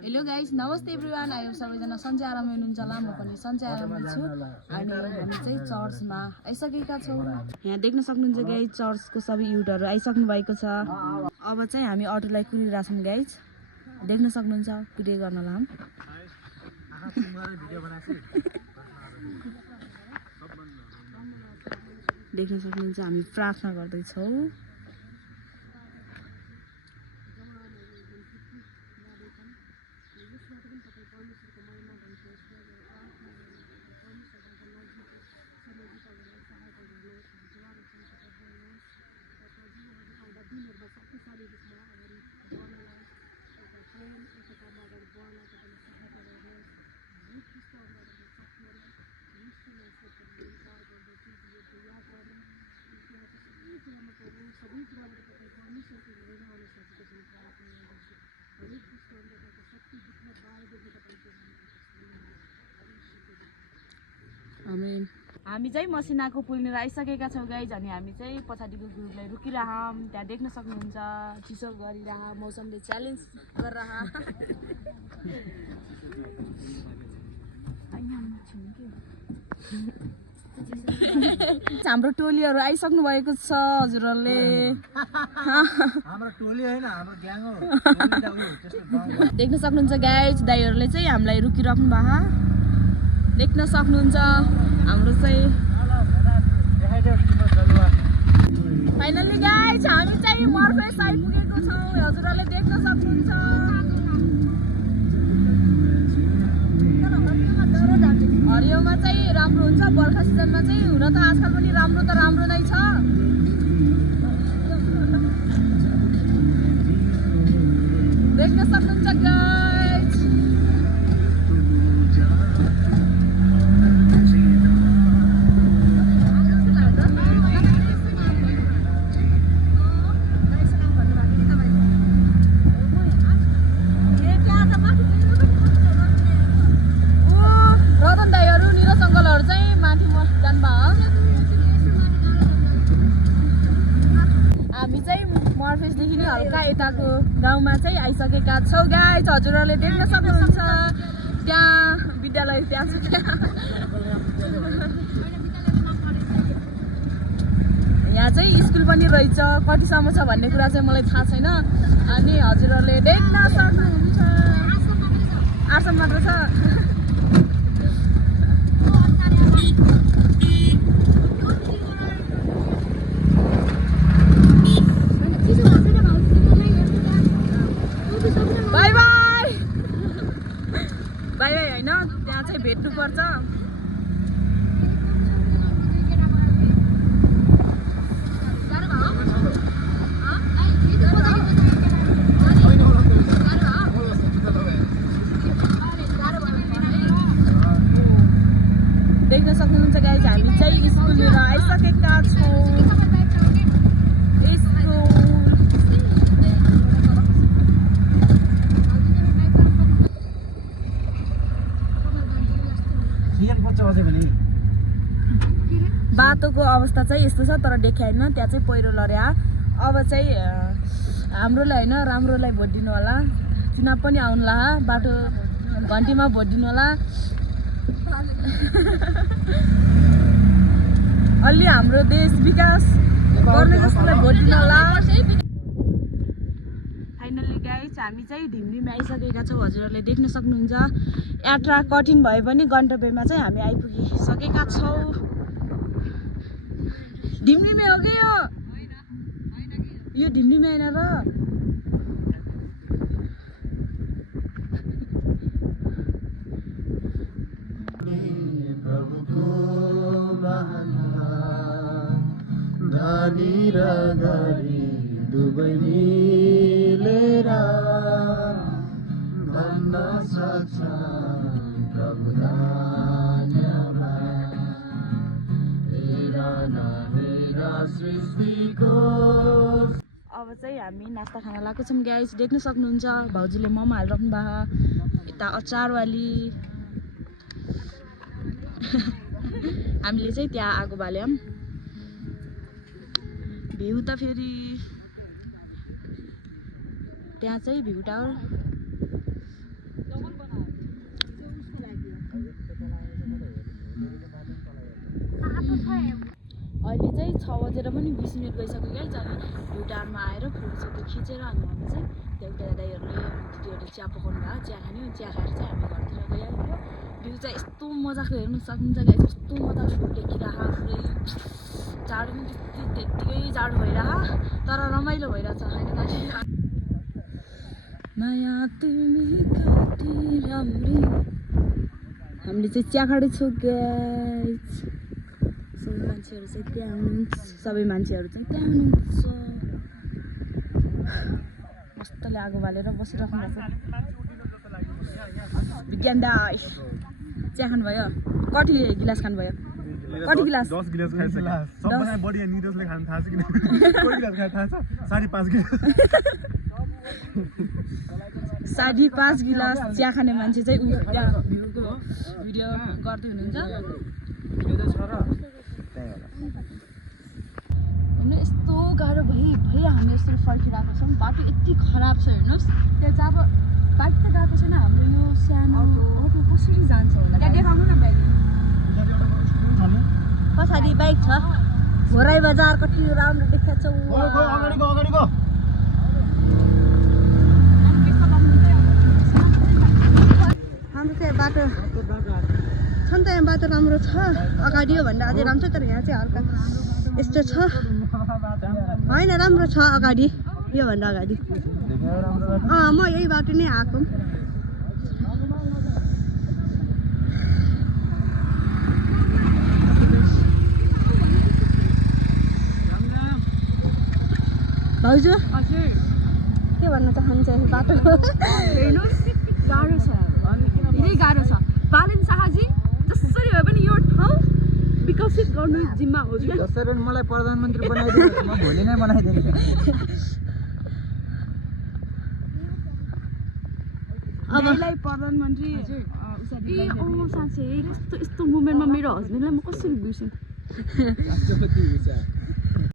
Hello guys, नमस्ते everyone. आयो सबैजना सन्चै आरामै हुनुहुन्छ होला। म पनि सन्चै आरामै छु। अनि हामी चाहिँ चर्चमा आइसकेका छौँ। यहाँ देख्न सक्नुहुन्छ गाइस, चर्चको सबै युथहरू आइसक्नु भएको छ। अब चाहिँ हामी अटोलाई कुरिरहेका छौँ गाइस। देख्न सक्नुहुन्छ कुरिए गर्नलाई हम। देख्न सक्नुहुन्छ हामी प्रार्थना गर्दैछौँ। आमेन। हामी चाहिँ मसिनाको पुलनिर आइसकेका छौँ गाइज। अनि हामी चाहिँ पछाडिको ग्रुपलाई रोकिरहौँ। त्यहाँ देख्न सक्नुहुन्छ चिसो गरिरह, मौसमले च्यालेन्ज गरिरह। हाम्रो टोलीहरू आइसक्नु भएको छ हजुरहरूले। देख्न सक्नुहुन्छ गाइज, दाइहरूले चाहिँ हामीलाई रोकिराख्नु भएको। देख्न सक्नुहुन्छ हाम्रो चाहिँ फाइनली गाइज हामी चाहिँ मर्फेस आइपुगेको छौँ। हजुरहरूले देख्न सक्नुहुन्छ। हरियोमा चाहिँ राम्रो हुन्छ, बर्खा सिजनमा चाहिँ हुन त आजकल पनि राम्रो त राम्रो नै छ। देख्न सक्नुहुन्छ गाइज। मर्फेसदेखि नै हल्का यताको गाउँमा चाहिँ आइसकेका छौँ गाइज। हजुरहरूले देख्न सक्नुहुन्छ त्यहाँ विद्यालय त्यहाँ छ। यहाँ चाहिँ स्कुल पनि रहेछ। कतिसम्म छ भन्ने कुरा चाहिँ मलाई थाहा छैन। अनि हजुरहरूले देख्न सक्नुहुन्छ 8 मात्र छ। बाई बाई होइन, त्यहाँ चाहिँ भेट्नुपर्छ। देख्न सक्नुहुन्छ गाइज, हामी चाहिँ स्कुलतिर आइसकेका छौँ। बाटोको अवस्था चाहिँ यस्तो छ, तर देखाएन। त्यहाँ चाहिँ पहिरो लड्या। अब चाहिँ हाम्रोलाई होइन, राम्रोलाई भोट दिनु होला। चुनाव पनि आउनुला, बाटो घन्टीमा भोट दिनु होला। अलि हाम्रो देश विकास गर्ने जसलाई भोट दिनु होला। फाइनली गाइज हामी चाहिँ ढिम्रीमा आइसकेका छौँ। हजुरहरूले देख्न सक्नुहुन्छ। यात्रा कठिन भए पनि गन्तव्यमा चाहिँ हामी आइपुगिसकेका छौँ। ढिम्रीमै हो कि यो ढिम्रीमा होइन र। अब चाहिँ हामी नास्ता खान लागेको छौँ गाइस। देख्न सक्नुहुन्छ भाउजूले मोमो हालिराख्नु भएको। यता अचारवाली हामीले चाहिँ त्यहाँ आगो बाल्यौँ। भ्यू त फेरि त्यहाँ चाहिँ भ्यू टावर बजेर पनि 20 मिनट गइसक्यो गाइज। अनि भ्यू टावरमा आएर फोटोसोटो खिचेर अनि हामी चाहिँ एउटा दादाहरूले दिदीहरूले चिया पकाउनु भयो, चिया खाने, चिया खाएर चाहिँ हामी घरतिर गइहाल्यो। भ्यू चाहिँ यस्तो मजाको हेर्नु सक्नुहुन्छ गाइज, कस्तो मजाको भ्यू देखिरहेको पुरै। जाडो पनि त्यत्तिकै जाडो भइरहेको तर रमाइलो भइरहेछ होइन दाजु। माया तिमी कति राम्री। हामीले चाहिँ चिया खाँदैछौँ गाइज। सबै मान्छेहरू चाहिँ त्यहाँ हुनुहुन्छ, मस्तले आगो बालेर बसिराख्नु भएको छ। विज्ञान दाइ चिया खानुभयो? कति गिलास खानुभयो? कति गिलास? 10 गिलास खाइसक्यो। सबभन्दा बढी निरजले खान थाहा छ किन? कति गिलास खान थाहा छ? 5.5 गिलास। 5.5 गिलास चिया खाने मान्छे चाहिँ त्यहाँ भिडियो गर्दै हुनुहुन्छ। हेर्नु यस्तो गाह्रो भइ हामी यसरी फर्किरहेको छौँ। बाटो यति खराब छ हेर्नुहोस्। त्यहाँ चाहिँ अब बाटो त गएको छैन हाम्रो यो सानो अटो कसरी जान्छ होला? त्यहाँ देखाउनु न बाइक। पछाडि बाइक छ। घोराई बजार कति राम्रो देखाएको छ। हाम्रो चाहिँ बाटो छ नि त, यहाँ बाटो राम्रो छ। अगाडि हो भन्दा अझै राम्रो छ, तर यहाँ चाहिँ हल्का यस्तो छ होइन। राम्रो छ अगाडि, योभन्दा अगाडि। म यही बाटो नै आएको। भाउजू के भन्न चाहन्छ बाटो? हेर्नुहोस् गाह्रो छ, धेरै गाह्रो छ। बालन शाहजी जसरी भए पनि यो ठाउँ विकसित गर्नु जिम्मा हो। जसरी मलाई प्रधानमन्त्री बनाइदिनु म भोलि नै बनाइदिन्छु। अब प्रधानमन्त्री साँच्चै यस्तो मुभमेन्टमा मेरो हस्बेन्डलाई म कसरी बिर्सेँ? राष्ट्रपति हुन्छ।